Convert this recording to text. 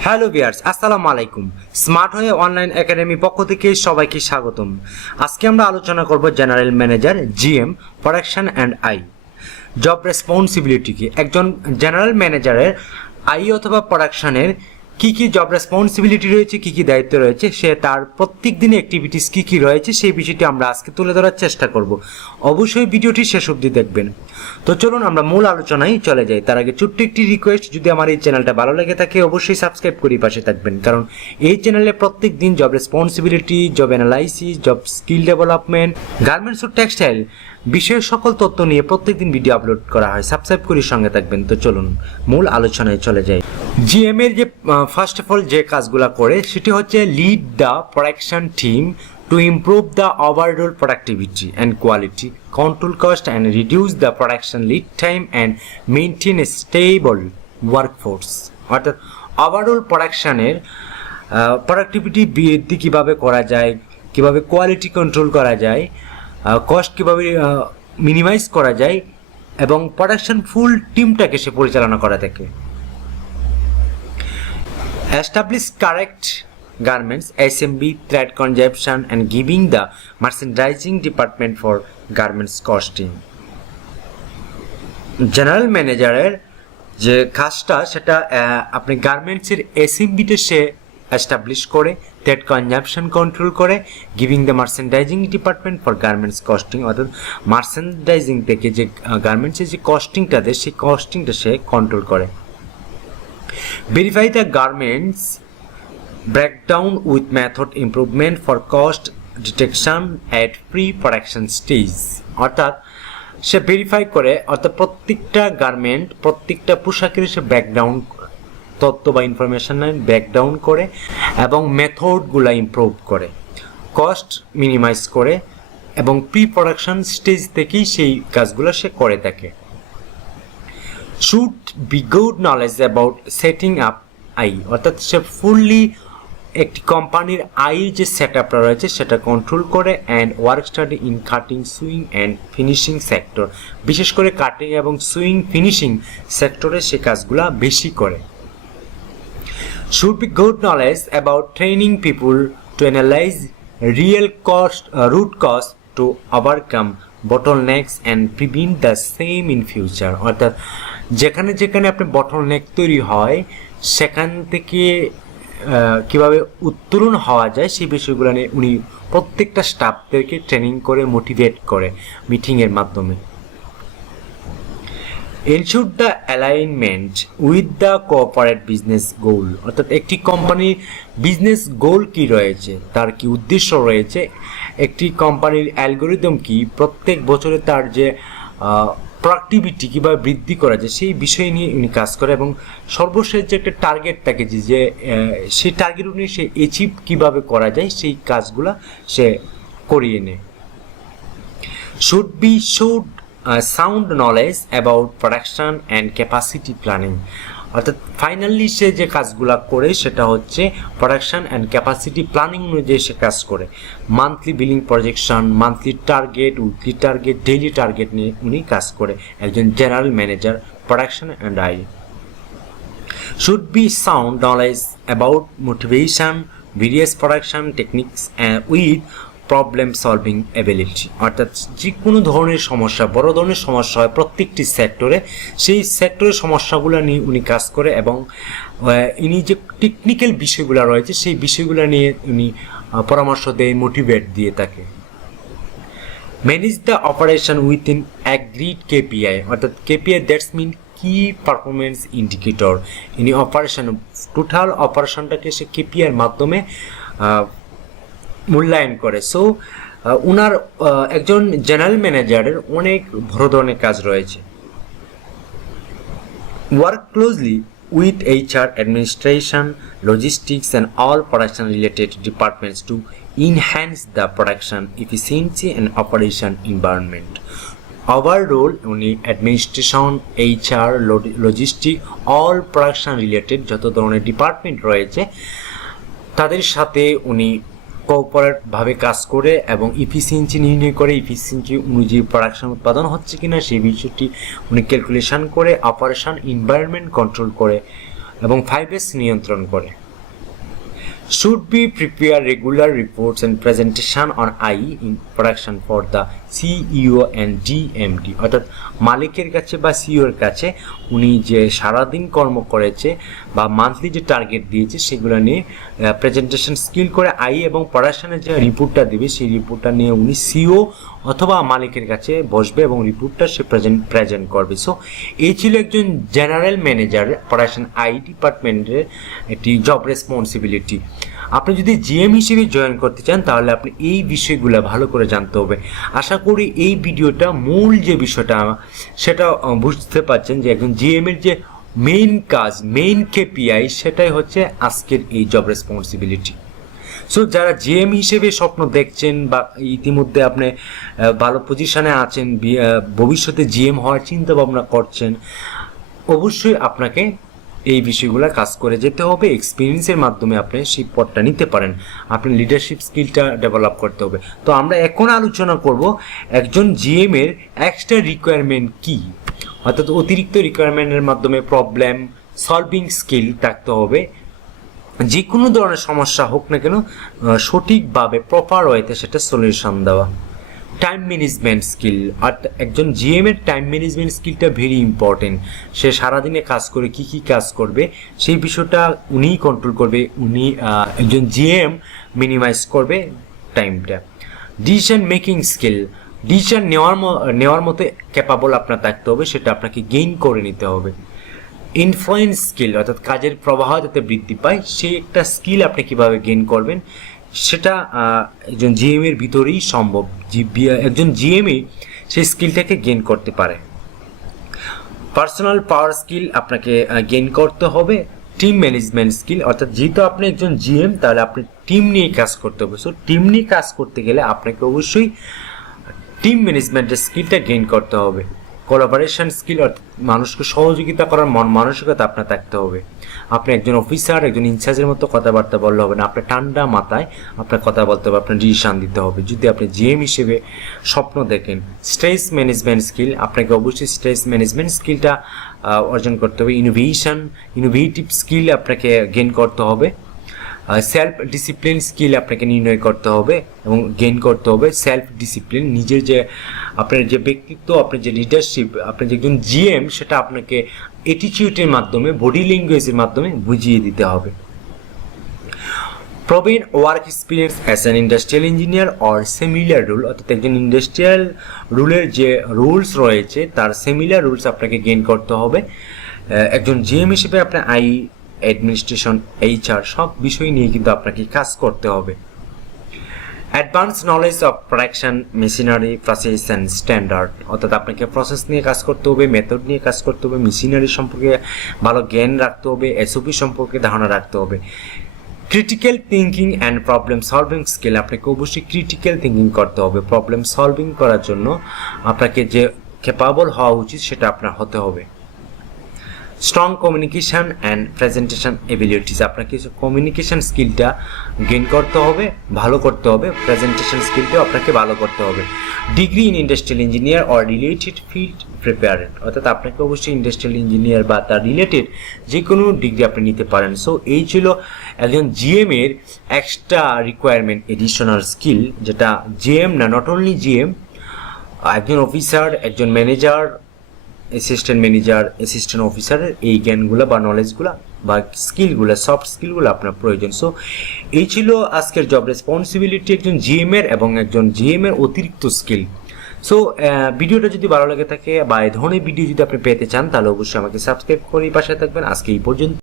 Hello viewers, আসসালামু আলাইকুম। Smart হয়ে অনলাইন একাডেমি পক্ষ থেকে সবাইকে স্বাগতম। আজকে আমরা আলোচনা করব general manager GM production and I job responsibility কি। একজন জেনারেল ম্যানেজারের আই অথবা প্রোডাকশনের কি জব রেসপন্সিবিলিটি রয়েছে, কি দায়িত্ব রয়েছে, সে তার প্রত্যেক দিনে অ্যাক্টিভিটিস কি রয়েছে সেই বিষয়টি আমরা আজকে তুলে ধরার চেষ্টা করব। অবশ্যই ভিডিওটি শেষ অবধি দেখবেন। তো চলুন আমরা মূল আলোচনায় চলে যাই। তার আগে ছোট্ট একটি রিকোয়েস্ট, যদি আমার এই চ্যানেলটা ভালো লেগে থাকে অবশ্যই সাবস্ক্রাইব করে পাশে থাকবেন, কারণ এই চ্যানেলে প্রত্যেক দিন job responsibility, job analysis, job skill development, garments ও টেক্সটাইল বিষয়ের সকল তথ্য নিয়ে প্রত্যেকদিন ভিডিও আপলোড করা হয়। সাবস্ক্রাইব করে সঙ্গে থাকবেন। তো চলুন মূল আলোচনায় চলে যাই। জিএম এর যে ফার্স্ট অফ অল যে কাজগুলো করে সেটি হচ্ছে lead the production team to improve the overall productivity and quality, control cost and reduce the production lead time and maintain a stable workforce. অর্থাৎ ওভারঅল প্রোডাকশনের প্রোডাক্টিভিটি বৃদ্ধি কীভাবে করা যায়, কীভাবে কোয়ালিটি কন্ট্রোল করা যায়, কস্ট কীভাবে মিনিমাইজ করা যায় এবং প্রোডাকশন ফুল টিমটাকে সে পরিচালনা করা থাকে। Establish correct garments assembly, thread consumption and giving the merchandising department for garments costing. General ম্যানেজারের যে কাজটা সেটা আপনি গার্মেন্টসের অ্যাসেম্বলিতে সে এস্টাবলিশ করে, থ্রেড কনজাম্পশন কন্ট্রোল করে, giving the merchandising department for garments costing, অর্থাৎ মার্চেন্ডাইজিং থেকে যে গার্মেন্টসের যে কস্টিংটা দেয় সেই কস্টিংটা সে কন্ট্রোল করে। Verify the garments breakdown with method improvement for cost detection at pre-production stage, অর্থাৎ সে ভেরিফাই করে, অর্থাৎ প্রত্যেকটা গার্মেন্ট, প্রত্যেকটা পোশাকের সে ব্রেকডাউন তথ্য বা ইনফরমেশন ব্রেকডাউন করে এবং মেথডগুলো ইমপ্রুভ করে, কস্ট মিনিমাইজ করে এবং প্রি প্রোডাকশন স্টেজ থেকেই সেই কাজগুলো সে করে থাকে। Should be good knowledge about setting up I, অর্থাৎ সে ফুললি একটি কোম্পানির আয়ের যে সেট আপটা রয়েছে সেটা কন্ট্রোল করে and work study in cutting, swing and finishing sector, বিশেষ করে কাটিং এবং সুইং ফিনিশিং সেক্টরে সে কাজগুলা বেশি করে। Should be good knowledge about training people to analyse real cost, root cost to overcome বটলনেকস and prevent the same in future, অর্থাৎ যেখানে যেখানে আপনার বটলনেক তৈরি হয় সেখান থেকে কীভাবে উত্তরণ হওয়া যায় সেই বিষয়গুলো নিয়ে উনি প্রত্যেকটা স্টাফদেরকে ট্রেনিং করে, মোটিভেট করে মিটিংয়ের মাধ্যমে। Ensure the alignment with the cooperate business গোল, অর্থাৎ একটি কোম্পানির বিজনেস গোল কি রয়েছে, তার কি উদ্দেশ্য রয়েছে, একটি কোম্পানির অ্যালগোরিদম কি, প্রত্যেক বছরে তার যে প্রোডাক্টিভিটি কীভাবে বৃদ্ধি করা যায় সেই বিষয় নিয়ে উনি কাজ করে এবং সর্বশেষ যে একটা টার্গেট থাকে যে সেই টার্গেট উনি সে অ্যাচিভ কীভাবে করা যায় সেই কাজগুলা সে করিয়ে নেয়। Should be sound knowledge about production and capacity planning, অর্থাৎ ফাইনালি সে যে কাজগুলো করে সেটা হচ্ছে প্রোডাকশন অ্যান্ড ক্যাপাসিটি প্ল্যানিং অনুযায়ী সে কাজ করে। Monthly billing projection, monthly target, weekly target, daily target নিয়ে উনি কাজ করে একজন general manager production and I. Should be sound knowledge about motivation, various production techniques with problem solving ability, অর্থাৎ যে কোনো ধরনের সমস্যা, বড় ধরনের সমস্যা হয় প্রত্যেকটি সেক্টরে, সেই সেক্টরের সমস্যাগুলো নিয়ে উনি কাজ করে এবং ইনি যে টেকনিক্যাল বিষয়গুলো রয়েছে সেই বিষয়গুলো নিয়ে উনি পরামর্শ দেয়, মোটিভেট দিয়ে থাকে। Manage the operation within agreed KPI, অর্থাৎ কেপিআই দ্যাটস মিন কি পারফরমেন্স ইন্ডিকেটর, ইনি অপারেশন টোটাল অপারেশনটাকে সে কেপিআইয়ের মাধ্যমে মূল্যায়ন করে। সো উনার একজন জেনারেল ম্যানেজারের অনেক বড় ধরনের কাজ রয়েছে। Work closely with HR, administration, logistics and all production related departments two enhance the production efficiency and operation environment. Overall উনি administration, HR, logistic, all production related যত ধরনের ডিপার্টমেন্ট রয়েছে তাদের সাথে উনি কোঅপারেটভাবে কাজ করে এবং ইফিসিয়েন্সি নির্ণয় করে, ইফিসিয়েন্সি অনুযায়ী প্রোডাকশন উৎপাদন হচ্ছে কিনা সেই বিষয়টি উনি ক্যালকুলেশন করে, অপারেশন এনভায়রনমেন্ট কন্ট্রোল করে এবং 5S নিয়ন্ত্রণ করে। Should be prepare regular reports and presentation on IE in production for the CEO and DMD, অর্থাৎ মালিকের কাছে বা সিইওর কাছে উনি যে সারাদিন কর্ম করেছে বা মান্থলি যে টার্গেট দিয়েছে সেগুলো নিয়ে প্রেজেন্টেশন স্কিল করে এবং প্রোডাকশনের যে রিপোর্টটা দেবে সেই রিপোর্টটা নিয়ে উনি সিইও অথবা মালিকের কাছে বসবে এবং রিপোর্টটা সে প্রেজেন্ট করবে। সো এই ছিল একজন জেনারেল ম্যানেজার প্রোডাকশন ডিপার্টমেন্টের একটি জব রেসপন্সিবিলিটি। আপনি যদি জিএম হিসেবে জয়েন করতে চান তাহলে আপনি এই বিষয়গুলো ভালো করে জানতে হবে। আশা করি এই ভিডিওটা মূল যে বিষয়টা সেটা বুঝতে পারছেন যে একজন জিএম এর যে মেইন কাজ, মেইন কেপিআই সেটাই হচ্ছে আজকের এই জব রেসপন্সিবিলিটি। সো যারা জিএম হিসেবে স্বপ্ন দেখছেন বা ইতিমধ্যে আপনি ভালো পজিশনে আছেন, ভবিষ্যতে জিএম হওয়ার চিন্তা ভাবনা করছেন, অবশ্যই আপনাকে এই বিষয়গুলো কাজ করে যেতে হবে। এক্সপিরিয়েন্সের মাধ্যমে আপনি সেই পদটা নিতে পারেন, আপনি লিডারশিপ স্কিলটা ডেভেলপ করতে হবে। তো আমরা এখন আলোচনা করব একজন জিএম এর এক্সট্রা রিকোয়ারমেন্ট কি, অর্থাৎ অতিরিক্ত রিকোয়ারমেন্টের মাধ্যমে প্রবলেম সলভিং স্কিল থাকতে হবে। যে কোনো ধরনের সমস্যা হোক না কেন সঠিকভাবে প্রপার ওয়েতে সেটা সলিউশন দেওয়া। টাইম ম্যানেজমেন্ট স্কিল, অর্থাৎ একজন জিএম এর টাইম ম্যানেজমেন্ট স্কিলটা ভেরি ইম্পর্টেন্ট। সে সারাদিনে কাজ করে কি কি কাজ করবে সেই বিষয়টা উনিই কন্ট্রোল করবে। উনি একজন জিএম মিনিমাইজ করবে টাইমটা। ডিসিশন মেকিং স্কিল, ডিসিশন নেওয়ার মতো ক্যাপাবল আপনার থাকতে হবে, সেটা আপনাকে গেইন করে নিতে হবে। ইনফ্লুয়েন্স স্কিল, অর্থাৎ কাজের প্রবাহ যাতে বৃদ্ধি পায় সেই একটা স্কিল আপনি কিভাবে গেইন করবেন সেটা একজন জিএম এর ভিতরেই সম্ভব। একজন জিএমই সেই স্কিলটাকে গেইন করতে পারে। পার্সোনাল পাওয়ার স্কিল আপনাকে গেইন করতে হবে। টিম ম্যানেজমেন্ট স্কিল, অর্থাৎ যেহেতু আপনি একজন জিএম তাহলে আপনি টিম নিয়ে কাজ করতে হবে। সো টিম নিয়ে কাজ করতে গেলে আপনাকে অবশ্যই টিম ম্যানেজমেন্টের স্কিলটা গেইন করতে হবে। কোলাবোরেশন স্কিল, অর্থাৎ মানুষকে সহযোগিতা করার মানসিকতা আপনার থাকতে হবে। আপনি একজন অফিসার, একজন ইনচার্জের মতো কথাবার্তা বললে হবে না, আপনার ঠান্ডা মাথায় আপনার কথা বলতে হবে, আপনার ডিসিশন দিতে হবে যদি আপনি জিএম হিসেবে স্বপ্ন দেখেন। স্ট্রেস ম্যানেজমেন্ট স্কিল, আপনাকে অবশ্যই স্ট্রেস ম্যানেজমেন্ট স্কিলটা অর্জন করতে হবে। ইনোভেটিভ স্কিল আপনাকে গেইন করতে হবে। সেলফ ডিসিপ্লিন স্কিল আপনাকে নির্ণয় করতে হবে এবং গেইন করতে হবে। সেলফ ডিসিপ্লিন, নিজের যে আপনার যে ব্যক্তিত্ব, আপনার যে লিডারশিপ, আপনি যে একজন জিএম সেটা আপনাকে অ্যাটিটিউডের মাধ্যমে, বডি ল্যাঙ্গুয়েজের মাধ্যমে বুঝিয়ে দিতে হবে। প্রবীণ work experience as an industrial engineer or similar rule, অর্থাৎ একজন ইন্ডাস্ট্রিয়াল রুলের যে রুলস রয়েছে তার সিমিলার রুলস আপনাকে গেইন করতে হবে। একজন জিএম হিসেবে আপনার অ্যাডমিনিস্ট্রেশন, এইচআর সব বিষয় নিয়ে কিন্তু আপনাকে কাজ করতে হবে। Advance knowledge of production machinery process and standard, অর্থাৎ আপনাকে প্রসেস নিয়ে কাজ করতে হবে, মেথড নিয়ে কাজ করতে হবে, মেশিনারি সম্পর্কে ভালো জ্ঞান রাখতে হবে, এসওপি সম্পর্কে ধারণা রাখতে হবে। Critical thinking and problem solving skill, আপনাকে অবশ্যই ক্রিটিক্যাল থিঙ্কিং করতে হবে। প্রবলেম সলভিং করার জন্য আপনাকে যে ক্যাপাবল হওয়া উচিত সেটা আপনার হতে হবে। Strong communication and presentation abilities, আপনাকে কমিউনিকেশন স্কিলটা গেইন করতে হবে, ভালো করতে হবে। প্রেজেন্টেশন স্কিলটাও আপনাকে ভালো করতে হবে। Degree in industrial engineer or related field প্রিপেয়ারেড, অর্থাৎ আপনাকে অবশ্যই ইন্ডাস্ট্রিয়াল ইঞ্জিনিয়ার বা তার রিলেটেড যে কোনো ডিগ্রি আপনি নিতে পারেন। সো এই ছিল একজন জিএম এর এক্সট্রা রিকোয়ারমেন্ট, এডিশনাল স্কিল, যেটা জিএম না, নট অনলি জিএম, একজন অফিসার, একজন ম্যানেজার, অ্যাসিস্ট্যান্ট ম্যানেজার, অ্যাসিস্ট্যান্ট অফিসারের এই জ্ঞানগুলো বা নলেজগুলো বা স্কিলগুলো, সফট স্কিলগুলো আপনার প্রয়োজন। সো এই ছিল আজকের জব রেসপন্সিবিলিটি একজন জিএম এর এবং একজন জিএম এর অতিরিক্ত স্কিল। সো ভিডিওটা যদি ভালো লাগে থাকে বা এই ধরনের ভিডিও যদি আপনি পেতে চান তাহলে অবশ্যই আমাকে সাবস্ক্রাইব করে পাশে থাকবেন। আজকে এই পর্যন্ত।